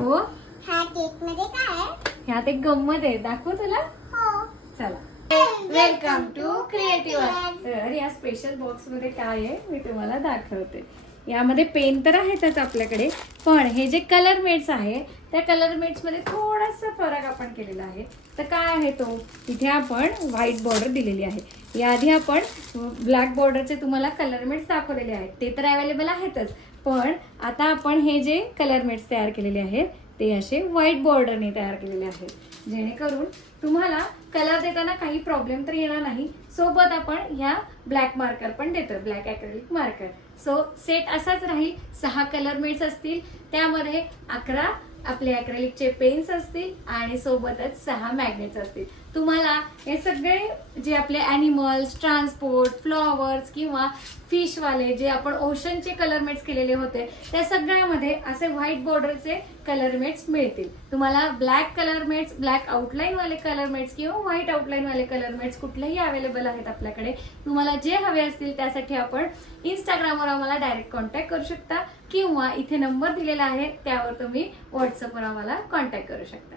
हो, हा केक मध्ये काय आहे? ह्यात एक गंमत आहे, दाखवू तुला? हो. चला, वेलकम टू क्रिएटिव्ह. तर या स्पेशल बॉक्स मध्ये काय आहे मी तुम्हाला दाखवते. यामध्ये पेन तर आहेतच आपल्याकडे, पण हे जे कलर मेट्स आहे त्या कलर मेट्स मध्ये थोडासा फरक आपण केलेला आहे. तर काय आहे तो, इथे आपण व्हाईट बॉर्डर दिलेली आहे. याआधी आपण ब्लॅक बॉर्डरचे तुम्हाला कलर मेट्स दाखवलेले आहेत, ते तर अवेलेबल आहेतच. पण आता आपण हे जे कलर मेट्स तयार केलेले आहेत ते असे व्हाईट बॉर्डरने तयार केलेले आहेत, जेणेकरून तुम्हाला कलर देताना काही प्रॉब्लेम तर येणार नाही. सोबत आपण ह्या ब्लॅक मार्कर पण देतो, black acrylic marker. So set असाच राहील. 6 कलर मेट्स असतील, त्यामध्ये 11 आपले ॲक्रेलिकचे पेन्स असतील आणि सोबतच 6 मॅग्नेट्स असतील. तुम्हाला हे सगळे जे आपले ॲनिमल्स, ट्रान्सपोर्ट, फ्लॉवर्स किंवा फिशवाले जे आपण ओशनचे कलर मेट्स केलेले होते त्या सगळ्यामध्ये असे व्हाईट बॉर्डरचे कलर मेट्स मिळतील. तुम्हाला black colour mats, black outline वाले कलर मेट्स किंवा व्हाईट आउटलाईन वाले कलर मेट्स कुठलेही अवेलेबल आहेत आपल्याकडे. तुम्हाला जे हवे असतील त्यासाठी आपण इंस्टाग्रामवर आम्हाला डायरेक्ट कॉन्टॅक्ट करू शकता किंवा इथे नंबर दिलेला आहे त्यावर तुम्ही व्हॉट्सअपवर आम्हाला कॉन्टॅक्ट करू शकता.